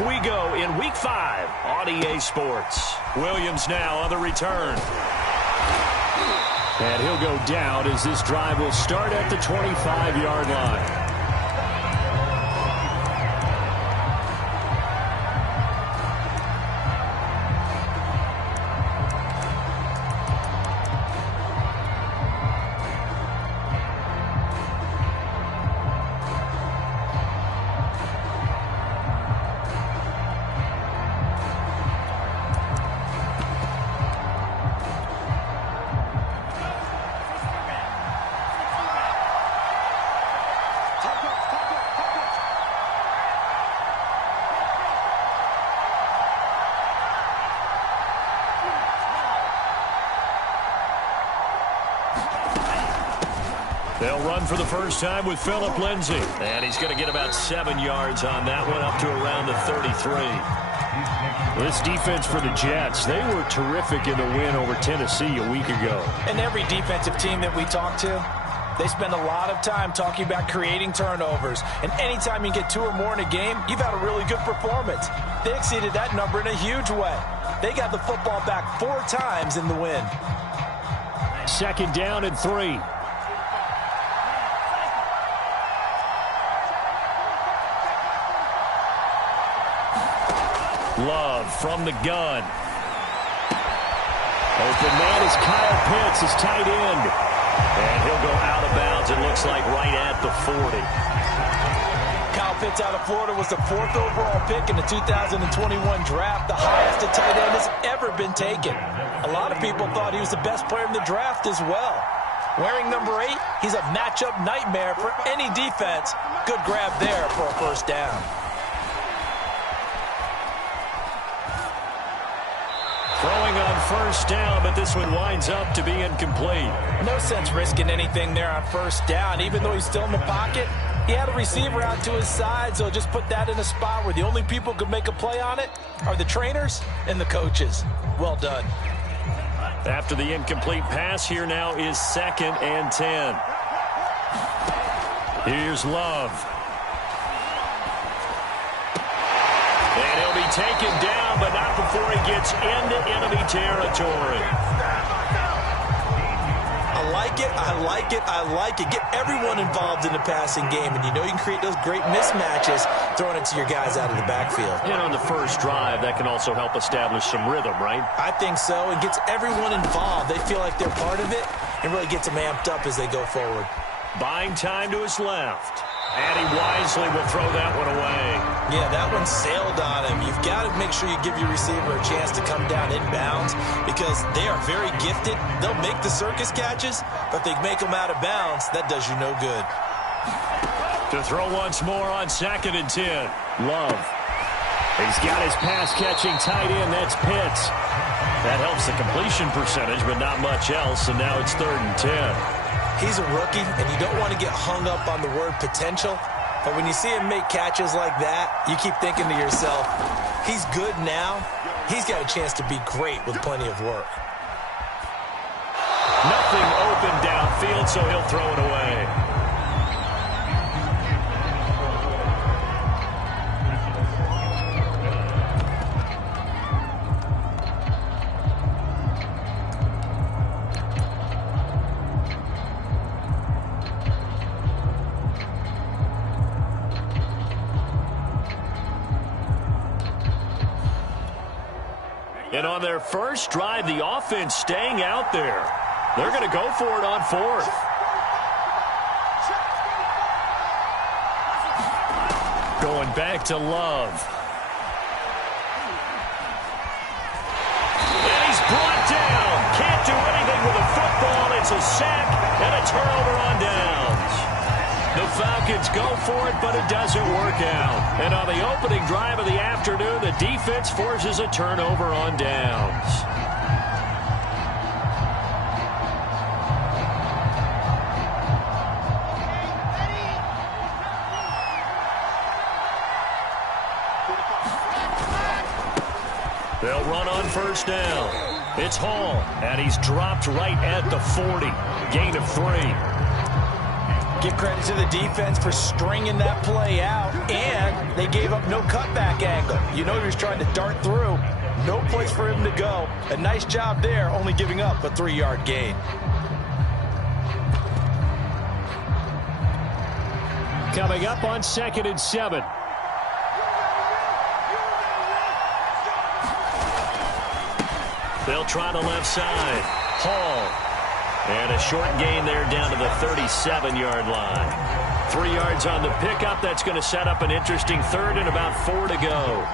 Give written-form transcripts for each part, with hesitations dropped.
off we go in Week 5 on EA Sports. Williams now on the return. And he'll go down as this drive will start at the 25-yard line. They'll run for the first time with Phillip Lindsay. And he's going to get about 7 yards on that one, up to around the 33. This defense for the Jets, they were terrific in the win over Tennessee a week ago. And every defensive team that we talk to, they spend a lot of time talking about creating turnovers. And anytime you get 2 or more in a game, you've had a really good performance. They exceeded that number in a huge way. They got the football back 4 times in the win. Second down and 3. Love from the gun. Open man is Kyle Pitts, his tight end. And he'll go out of bounds, it looks like right at the 40. Kyle Pitts out of Florida was the 4th overall pick in the 2021 draft, the highest a tight end has ever been taken. A lot of people thought he was the best player in the draft as well. Wearing number 8, he's a matchup nightmare for any defense. Good grab there for a first down. Throwing on first down, but this one winds up to be incomplete. No sense risking anything there on first down. Even though he's still in the pocket, he had a receiver out to his side, so just put that in a spot where the only people who can make a play on it are the trainers and the coaches. Well done. After the incomplete pass, here now is 2nd and 10. Here's Love. And he'll be taken down, but not before he gets into enemy territory. I like it, I like it, I like it. Get everyone involved in the passing game, and you know you can create those great mismatches throwing it to your guys out of the backfield. And on the first drive, that can also help establish some rhythm, right? I think so. It gets everyone involved. They feel like they're part of it and really gets them amped up as they go forward. Buying time to his left. And he wisely will throw that one away. Yeah, that one sailed on him. You've got to make sure you give your receiver a chance to come down inbounds because they are very gifted. They'll make the circus catches, but if they make them out of bounds, that does you no good. To throw once more on 2nd and 10. Love. He's got his pass-catching tight end. That's Pitts. That helps the completion percentage, but not much else, and now it's 3rd and 10. He's a rookie, and you don't want to get hung up on the word potential. But when you see him make catches like that, you keep thinking to yourself, he's good now. He's got a chance to be great with plenty of work. Nothing open downfield, so he'll throw it away. And on their first drive, the offense staying out there. They're going to go for it on 4th. Going back to Love. And he's brought down. Can't do anything with a football. It's a sack and a turnover on downs. The Falcons go for it, but it doesn't work out. And on the opening drive of the afternoon, the defense forces a turnover on downs. They'll run on first down. It's Hall, and he's dropped right at the 40. Gain of 3. Give credit to the defense for stringing that play out, and they gave up no cutback angle. You know he was trying to dart through. No place for him to go. A nice job there, only giving up a 3-yard gain. Coming up on 2nd and 7. They'll try the left side. Hall. And a short gain there down to the 37-yard line. 3 yards on the pickup. That's going to set up an interesting 3rd and about 4 to go.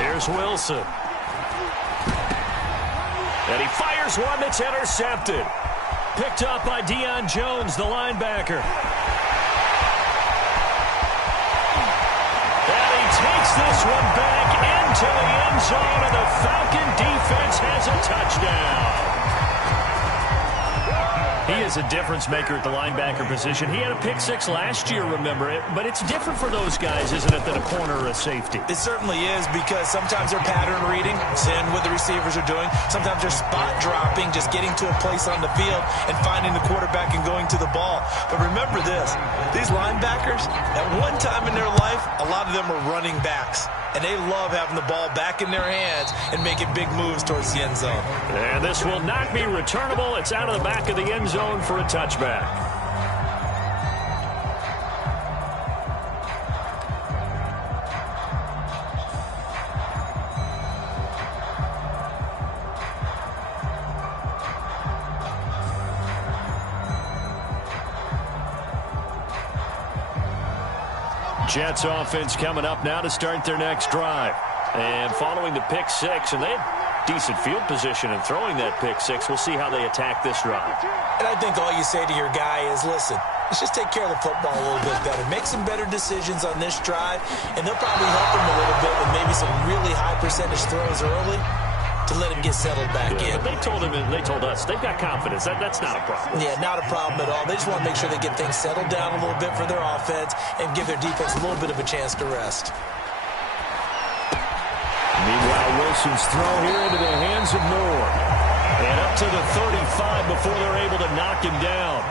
Here's Wilson. And he fires one that's intercepted. Picked up by Deion Jones, the linebacker. And he takes this one back into the end zone, and the Falcon defense has a touchdown. He is a difference maker at the linebacker position. He had a pick 6 last year, remember it, but it's different for those guys, isn't it, than a corner or a safety? It certainly is, because sometimes they're pattern reading, seeing what the receivers are doing. Sometimes they're spot dropping, just getting to a place on the field and finding the quarterback and going to the ball. But remember this, these linebackers, at one time in their life, a lot of them are running backs. And they love having the ball back in their hands and making big moves towards the end zone. And this will not be returnable. It's out of the back of the end zone for a touchback. Jets offense coming up now to start their next drive. And following the pick 6, and they had decent field position in throwing that pick 6. We'll see how they attack this drive. And I think all you say to your guy is, listen, let's just take care of the football a little bit better. Make some better decisions on this drive, and they'll probably help him a little bit with maybe some really high percentage throws early to let him get settled back in. But they told us they've got confidence. That's not a problem. Yeah, not a problem at all. They just want to make sure they get things settled down a little bit for their offense and give their defense a little bit of a chance to rest. Meanwhile, Wilson's throw here into the hands of Moore. And up to the 35 before they're able to knock him down.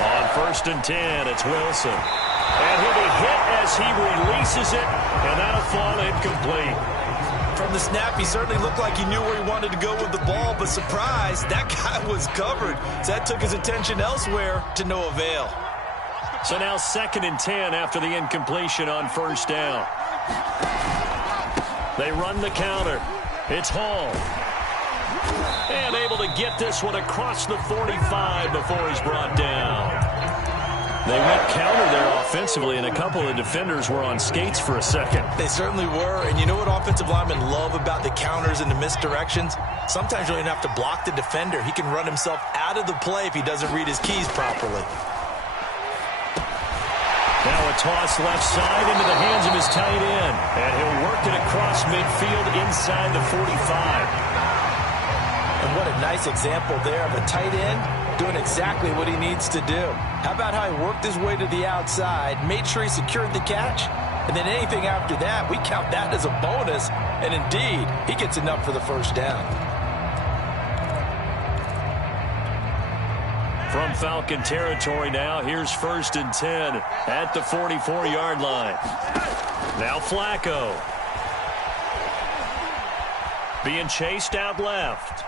On 1st and 10, it's Wilson. And he'll be hit as he releases it, and that'll fall incomplete. From the snap, he certainly looked like he knew where he wanted to go with the ball, but surprise, that guy was covered. So that took his attention elsewhere to no avail. So now 2nd and 10 after the incompletion on 1st down. They run the counter. It's Hall. And able to get this one across the 45 before he's brought down. They went counter there offensively, and a couple of defenders were on skates for a second. They certainly were, and you know what offensive linemen love about the counters and the misdirections? Sometimes you don't even have to block the defender. He can run himself out of the play if he doesn't read his keys properly. Now a toss left side into the hands of his tight end, and he'll work it across midfield inside the 45. And what a nice example there of a tight end doing exactly what he needs to do. How about how he worked his way to the outside, made sure he secured the catch, and then anything after that, we count that as a bonus, and indeed, he gets enough for the 1st down. From Falcon territory now, here's 1st and 10 at the 44-yard line. Now Flacco. Being chased out left.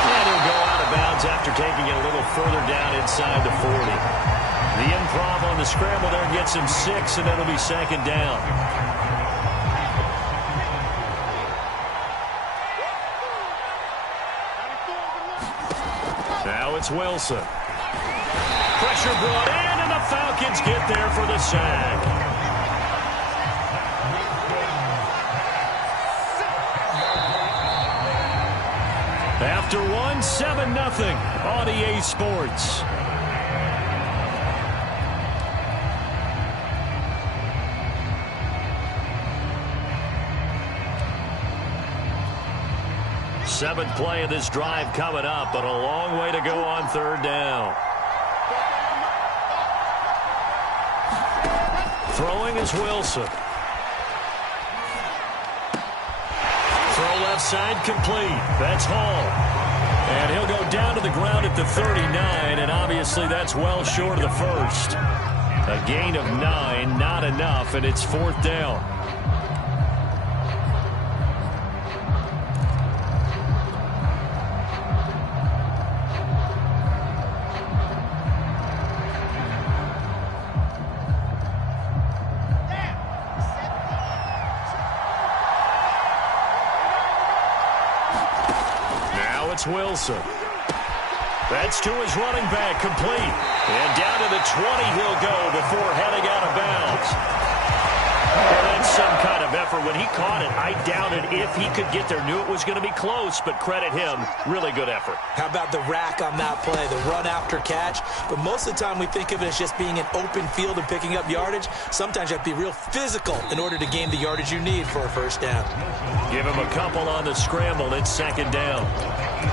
And he'll go out of bounds after taking it a little further down inside the 40. The improv on the scramble there gets him 6, and it'll be 2nd down. Now it's Wilson. Pressure brought in, and the Falcons get there for the sack. After one, 7-0 on EA Sports. Seventh play of this drive coming up, but a long way to go on 3rd down. Throwing is Wilson. Throw left side complete. That's Hall. And he'll go down to the ground at the 39, and obviously that's well short of the first. A gain of 9, not enough, and it's 4th down. Wilson. That's to his running back, complete. And down to the 20 he'll go before heading out of bounds. Well, that's some kind of effort. When he caught it, I doubted if he could get there. Knew it was going to be close, but credit him. Really good effort. How about the rack on that play, the run after catch? But most of the time we think of it as just being an open field and picking up yardage. Sometimes you have to be real physical in order to gain the yardage you need for a first down. Give him a couple on the scramble. It's 2nd down.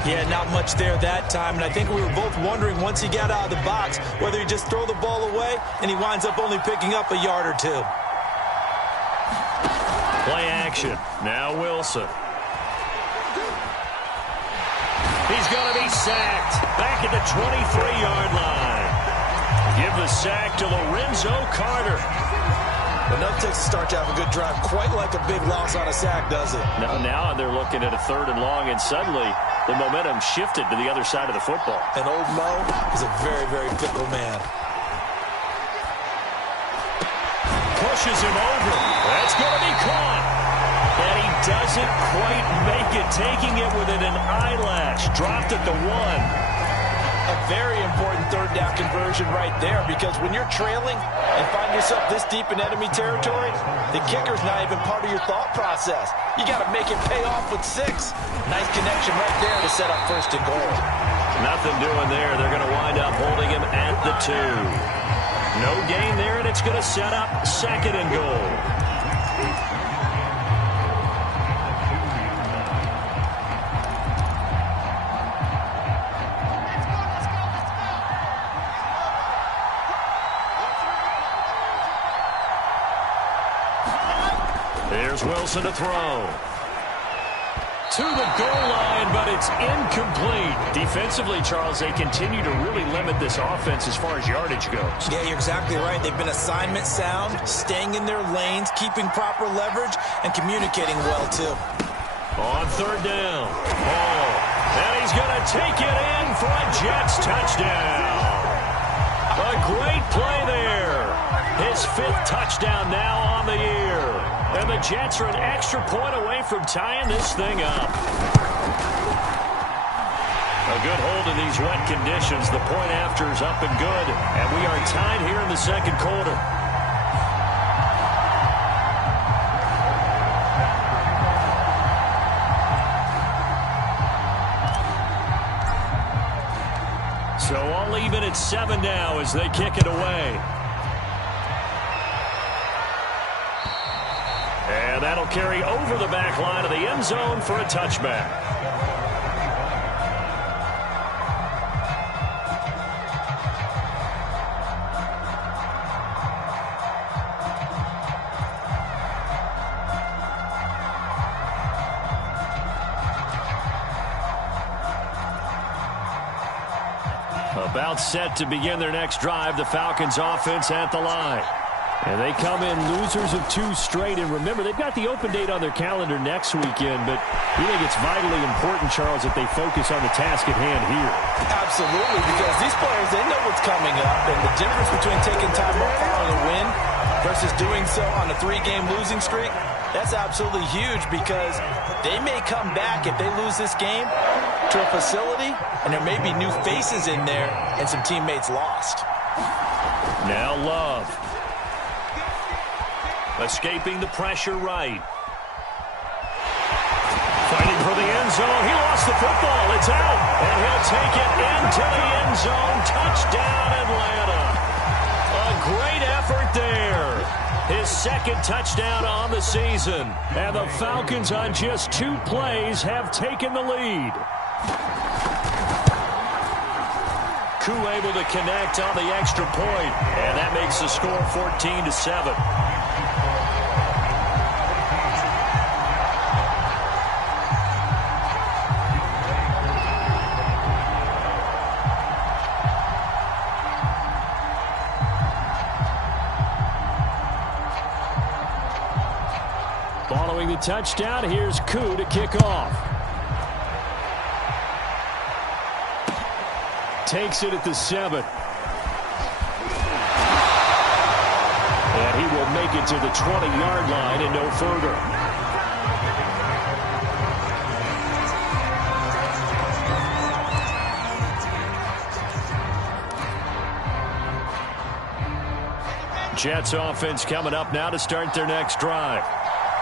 Yeah, not much there that time, and I think we were both wondering once he got out of the box whether he just throw the ball away and he winds up only picking up a yard or 2. Play action. Now Wilson. He's going to be sacked. Back at the 23-yard line. Give the sack to Lorenzo Carter. Enough takes to start to have a good drive. Quite like a big loss on a sack, does it? Now they're looking at a 3rd and long, and suddenly the momentum shifted to the other side of the football. And old Mo is a very, very fickle man. Pushes him over. That's going to be caught. And he doesn't quite make it, taking it within an eyelash. Dropped at the 1. A very important 3rd down conversion right there, because when you're trailing and find yourself this deep in enemy territory, the kicker's not even part of your thought process. You got to make it pay off with 6. Nice connection right there to set up 1st and goal. Nothing doing there. They're going to wind up holding him at the 2. No gain there, and it's going to set up 2nd and goal. There's Wilson to throw. To the goal line, but it's incomplete. Defensively, Charles, they continue to really limit this offense as far as yardage goes. Yeah, you're exactly right. They've been assignment sound, staying in their lanes, keeping proper leverage, and communicating well, too. On 3rd down, Hall. And he's going to take it in for a Jets touchdown. A great play there. His 5th touchdown now on the year. And the Jets are an extra point away from tying this thing up. A good hold in these wet conditions. The point after is up and good. And we are tied here in the 2nd quarter. So all even at 7 now as they kick it away. And that'll carry over the back line of the end zone for a touchback. About set to begin their next drive, the Falcons offense at the line. And they come in losers of 2 straight. And remember, they've got the open date on their calendar next weekend. But we think it's vitally important, Charles, that they focus on the task at hand here. Absolutely, because these players, they know what's coming up. And the difference between taking time off following a win versus doing so on a 3-game losing streak, that's absolutely huge, because they may come back if they lose this game to a facility, and there may be new faces in there and some teammates lost. Now Love. Escaping the pressure right. Fighting for the end zone. He lost the football. It's out. And he'll take it into the end zone. Touchdown, Atlanta. A great effort there. His 2nd touchdown on the season. And the Falcons on just 2 plays have taken the lead. Koo able to connect on the extra point, and that makes the score 14-7. Following the touchdown, here's Koo to kick off. Takes it at the 7. And he will make it to the 20-yard line and no further. Jets offense coming up now to start their next drive.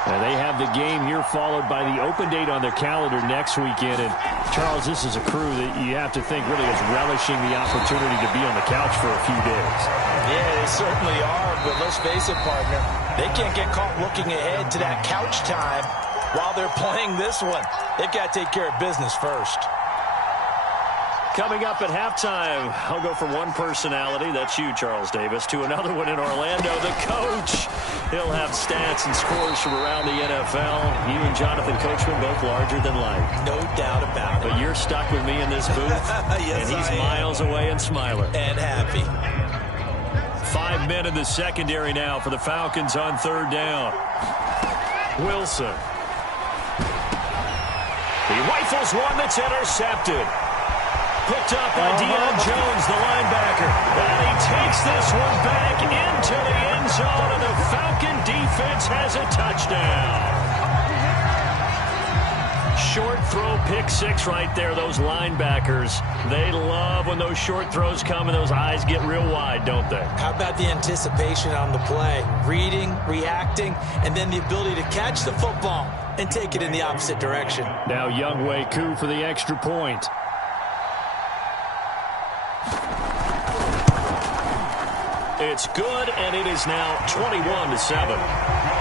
And they have the game here followed by the open date on their calendar next weekend. And, Charles, this is a crew that you have to think really is relishing the opportunity to be on the couch for a few days. Yeah, they certainly are. But let's face it, partner, they can't get caught looking ahead to that couch time while they're playing this one. They've got to take care of business first. Coming up at halftime, I'll go from one personality, that's you, Charles Davis, to another one in Orlando, the coach. He'll have stats and scores from around the NFL. You and Jonathan Coachman, both larger than life. No doubt about it. But you're stuck with me in this booth, yes, and he's miles away and smiling. And happy. 5 men in the secondary now for the Falcons on third down. Wilson. He rifles one that's intercepted. Picked up by Deion Jones, the linebacker. And he takes this one back into the end zone, and the Falcon defense has a touchdown. Short throw, pick six right there. Those linebackers, they love when those short throws come and those eyes get real wide, don't they? How about the anticipation on the play? Reading, reacting, and then the ability to catch the football and take it in the opposite direction. Now Younghoe Koo for the extra point. It's good, and it is now 21-7.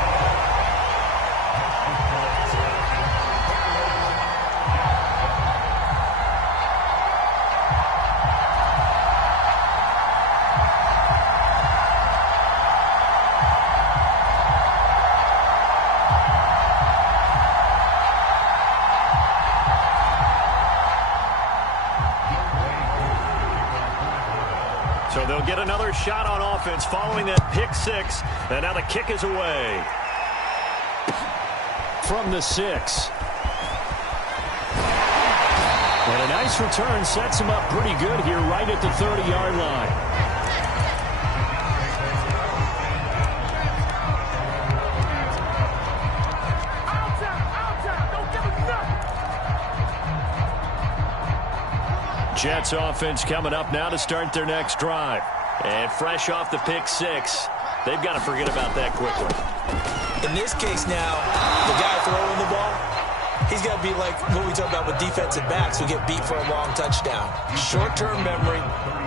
So they'll get another shot on offense following that pick six. And now the kick is away. From the 6. And a nice return sets him up pretty good here right at the 30-yard line. Jets offense coming up now to start their next drive. And fresh off the pick six, they've got to forget about that quickly. In this case now, the guy throwing the ball, he's got to be like what we talk about with defensive backs who get beat for a long touchdown. Short-term memory,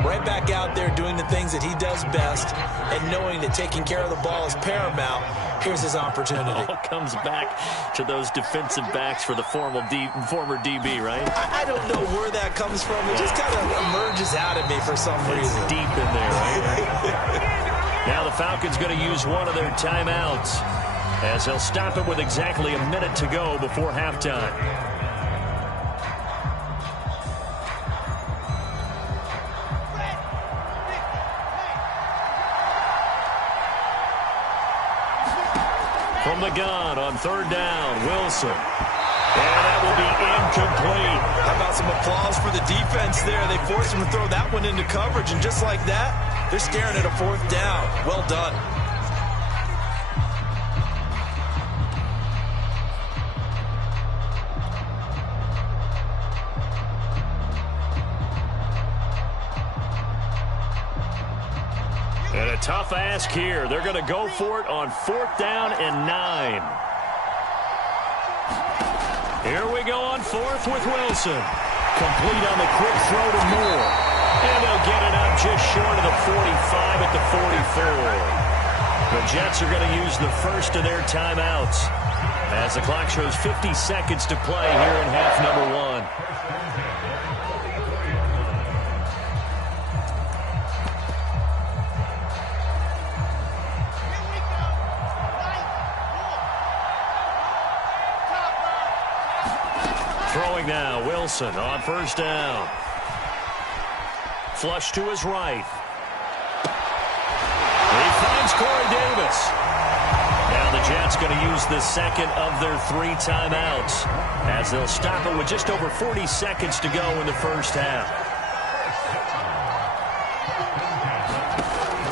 right back out there doing the things that he does best, and knowing that taking care of the ball is paramount. Here's his opportunity. It all comes back to those defensive backs for the former DB, right? I don't know where that comes from. It just kind of emerges out of me for some reason. It's deep in there, right? Now the Falcons going to use one of their timeouts as they'll stop it with exactly a minute to go before halftime. From the gun on third down, Wilson. And that will be incomplete. How about some applause for the defense there? They forced him to throw that one into coverage, and just like that, they're staring at a fourth down. Well done. And a tough ask here. They're going to go for it on fourth down and 9. Here we go on fourth with Wilson. Complete on the quick throw to Moore. And they'll get it up just short of the 45 at the 44. The Jets are going to use the first of their timeouts as the clock shows 50 seconds to play here in half number 1. Throwing now, Wilson on first down. Flush to his right. He finds Corey Davis. Now the Jets going to use the second of their 3 timeouts as they'll stop it with just over 40 seconds to go in the first half.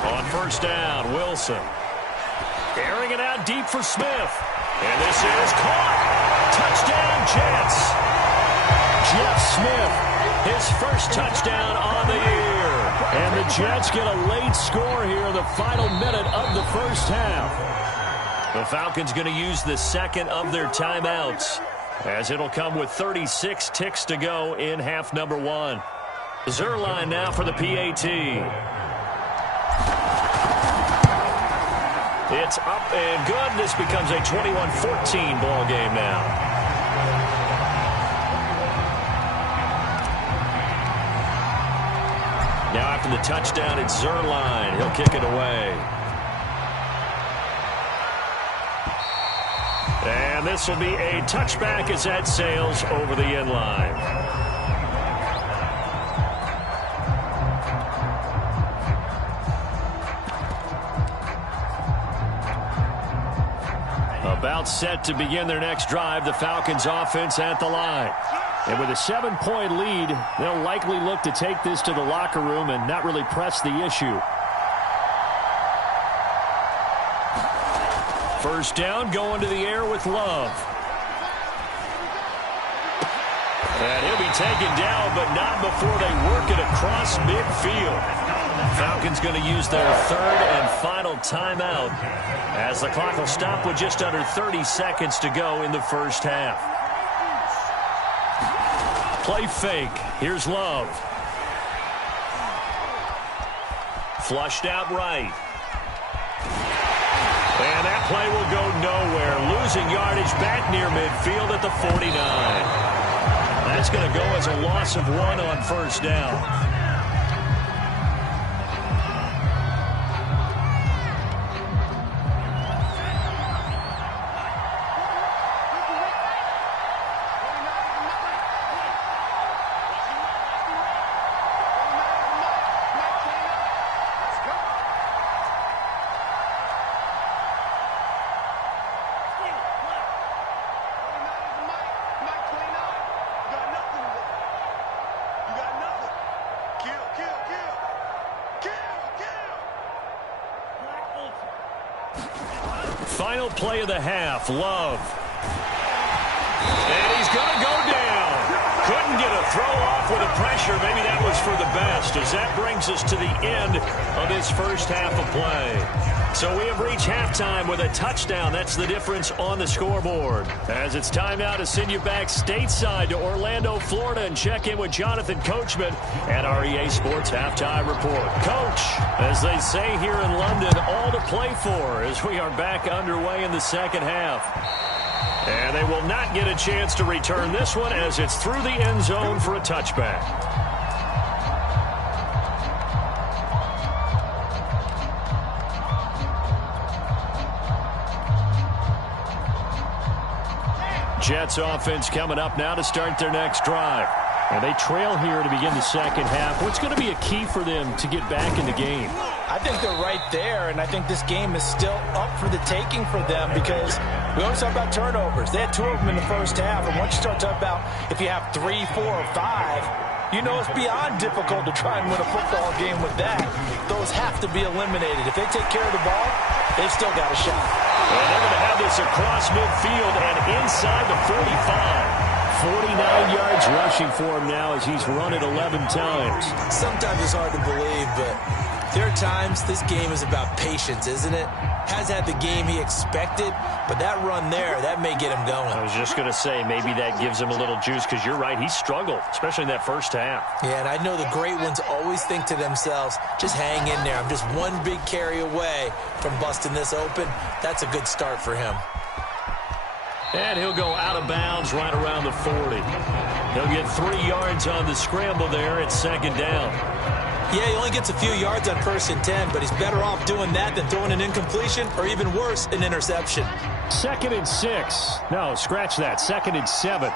On first down, Wilson. Airing it out deep for Smith. And this is caught. Touchdown, Jets. Jeff Smith, his first touchdown on the year. And the Jets get a late score here in the final minute of the first half. The Falcons going to use the second of their timeouts as it'll come with 36 ticks to go in half number 1. Zuerlein now for the PAT. It's up and good. This becomes a 21-14 ball game now. Now after the touchdown, it's Zuerlein. He'll kick it away. And this will be a touchback as that sails over the end line. About set to begin their next drive, the Falcons offense at the line. And with a 7-point lead, they'll likely look to take this to the locker room and not really press the issue. First down, going to the air with Love. And he'll be taken down, but not before they work it across midfield. Falcons going to use their third and final timeout as the clock will stop with just under 30 seconds to go in the first half. Play fake. Here's Love. Flushed out right. And that play will go nowhere. Losing yardage back near midfield at the 49. That's going to go as a loss of 1 on first down. Final play of the half, Love. And he's going to go down. Couldn't get a throw off with the pressure. Maybe that was for the best, as that brings us to the end of this first half of play. So we have reached halftime with a touchdown. That's the difference on the scoreboard. As it's time now to send you back stateside to Orlando, Florida, and check in with Jonathan Coachman at our EA Sports Halftime Report. Coach, as they say here in London, all to play for as we are back underway in the second half. And they will not get a chance to return this one as it's through the end zone for a touchback. Jets offense coming up now to start their next drive. And they trail here to begin the second half. What's going to be a key for them to get back in the game? I think they're right there, and I think this game is still up for the taking for them because we always talk about turnovers. They had 2 of them in the first half, and once you start talking about if you have 3, 4, or 5, you know it's beyond difficult to try and win a football game with that. Those have to be eliminated. If they take care of the ball, they've still got a shot. And they're going to have this across midfield and inside the 45. 49 yards rushing for him now as he's run it 11 times. Sometimes it's hard to believe, but there are times this game is about patience, isn't it? Has had the game he expected, but that run there, that may get him going. I was just going to say, maybe that gives him a little juice because you're right, he struggled, especially in that first half. Yeah, and I know the great ones always think to themselves, just hang in there. I'm just one big carry away from busting this open. That's a good start for him. And he'll go out of bounds right around the 40. He'll get 3 yards on the scramble there at second down. Yeah, he only gets a few yards on 1st and 10, but he's better off doing that than throwing an incompletion or even worse, an interception. 2nd and 6. No, scratch that. 2nd and 7.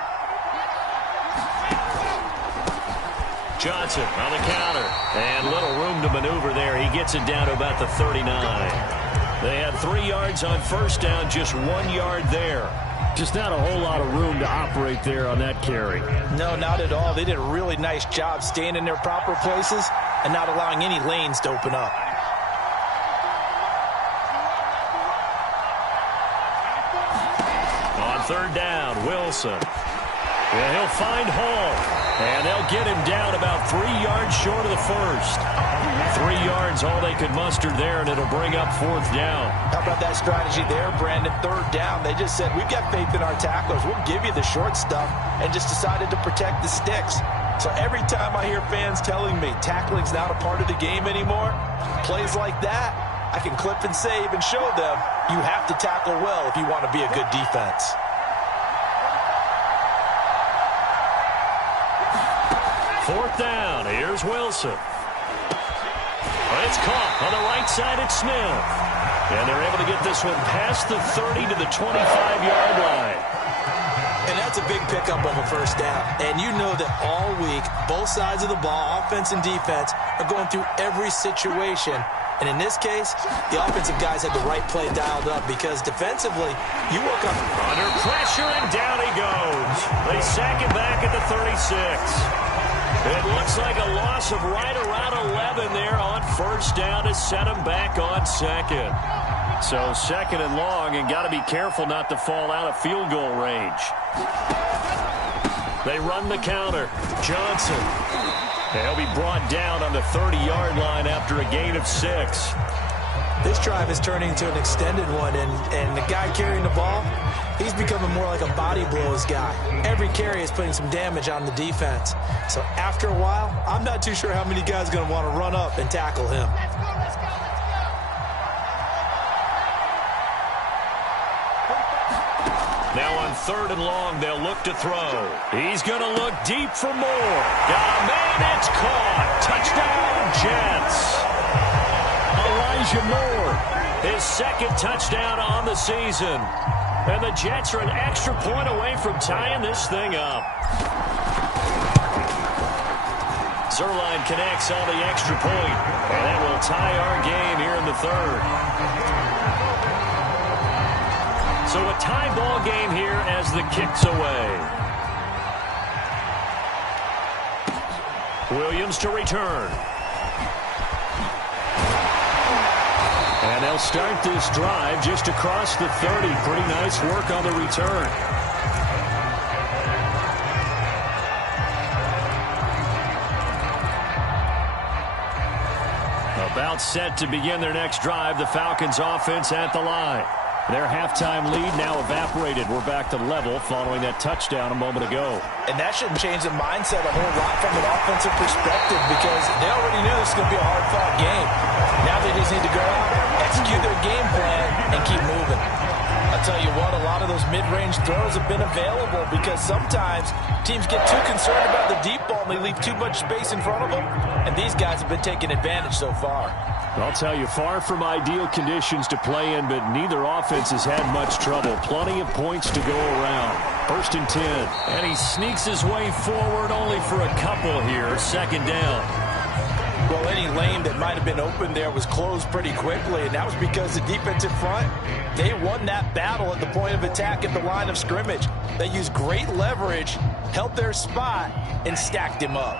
Johnson on the counter. And little room to maneuver there. He gets it down to about the 39. They had 3 yards on first down, just 1 yard there. Just not a whole lot of room to operate there on that carry. No, not at all. They did a really nice job staying in their proper places and not allowing any lanes to open up. On third down, Wilson. And he'll find Hall. And they'll get him down about 3 yards short of the first. 3 yards, all they could muster there, and it'll bring up fourth down. How about that strategy there, Brandon? Third down, they just said, we've got faith in our tacklers. We'll give you the short stuff, and just decided to protect the sticks. So every time I hear fans telling me tackling's not a part of the game anymore, plays like that, I can clip and save and show them you have to tackle well if you want to be a good defense. Fourth down, here's Wilson. It's caught on the right side at Smith. And they're able to get this one past the 30 to the 25-yard line. And that's a big pickup of a first down. And you know that all week, both sides of the ball, offense and defense, are going through every situation. And in this case, the offensive guys had the right play dialed up because defensively, you work on... Under pressure, and down he goes. They sack him back at the 36. It looks like a loss of right around 11 there on first down to set him back on second. So second and long, and got to be careful not to fall out of field goal range. They run the counter. Johnson. He'll be brought down on the 30-yard line after a gain of 6. This drive is turning into an extended one, and the guy carrying the ball, he's becoming more like a body blows guy. Every carry is putting some damage on the defense. So after a while, I'm not too sure how many guys are going to want to run up and tackle him. Now on third and long, they'll look to throw. He's going to look deep for more. Got a man, it's caught. Touchdown, Jets. Elijah Moore, his second touchdown on the season. And the Jets are an extra point away from tying this thing up. Zerline connects on the extra point, and that will tie our game here in the third. So a tie ball game here as the kick's away. Williams to return. And they'll start this drive just across the 30. Pretty nice work on the return. About set to begin their next drive. The Falcons offense at the line. Their halftime lead now evaporated. We're back to level following that touchdown a moment ago. And that shouldn't change the mindset a whole lot from an offensive perspective because they already knew this was going to be a hard-fought game. Now they just need to go out, execute their game plan, and keep moving. I'll tell you what, a lot of those mid-range throws have been available because sometimes teams get too concerned about the deep ball and they leave too much space in front of them, and these guys have been taking advantage so far. I'll tell you, far from ideal conditions to play in, but neither offense has had much trouble. Plenty of points to go around. First and 10. And he sneaks his way forward only for a couple here. Second down. Well, any lane that might have been open there was closed pretty quickly, and that was because the defensive front, they won that battle at the point of attack at the line of scrimmage. They used great leverage, held their spot, and stacked him up.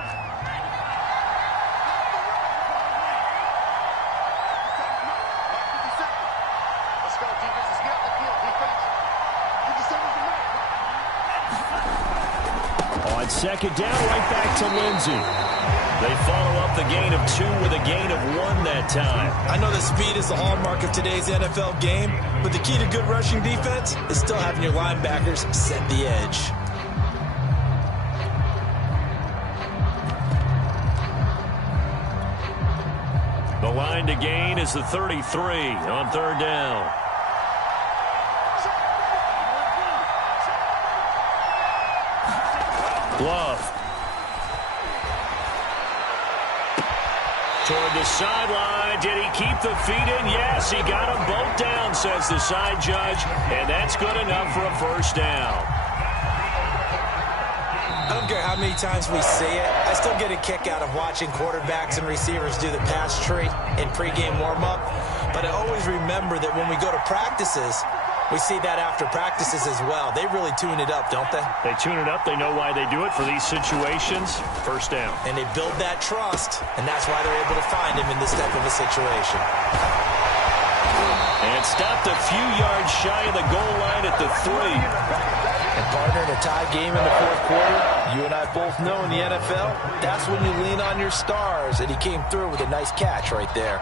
On second down, right back to Lindsey. They follow up the gain of 2 with a gain of 1 that time. I know that speed is the hallmark of today's NFL game, but the key to good rushing defense is still having your linebackers set the edge. The line to gain is the 33 on third down. Glove. Toward the sideline. Did he keep the feet in? Yes, he got them both down, says the side judge. And that's good enough for a first down. I don't don't care how many times we see it. I still get a kick out of watching quarterbacks and receivers do the pass tree in pregame warm-up. But I always remember that when we go to practices, we see that after practices as well. They really tune it up, don't they? They tune it up. They know why they do it for these situations. First down. And they build that trust, and that's why they're able to find him in this type of a situation. And stopped a few yards shy of the goal line at the 3. And partner, in a tie game in the fourth quarter, you and I both know in the NFL, that's when you lean on your stars, and he came through with a nice catch right there.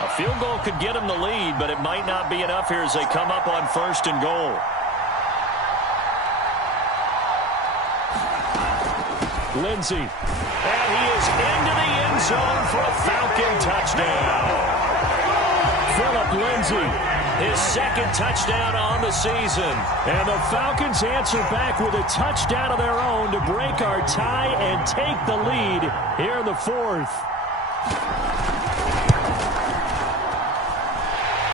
A field goal could get him the lead, but it might not be enough here as they come up on 1st and goal. Lindsey. And he is into the end zone for a Falcon touchdown. Phillip Lindsey, his 2nd touchdown on the season. And the Falcons answer back with a touchdown of their own to break our tie and take the lead here in the 4th.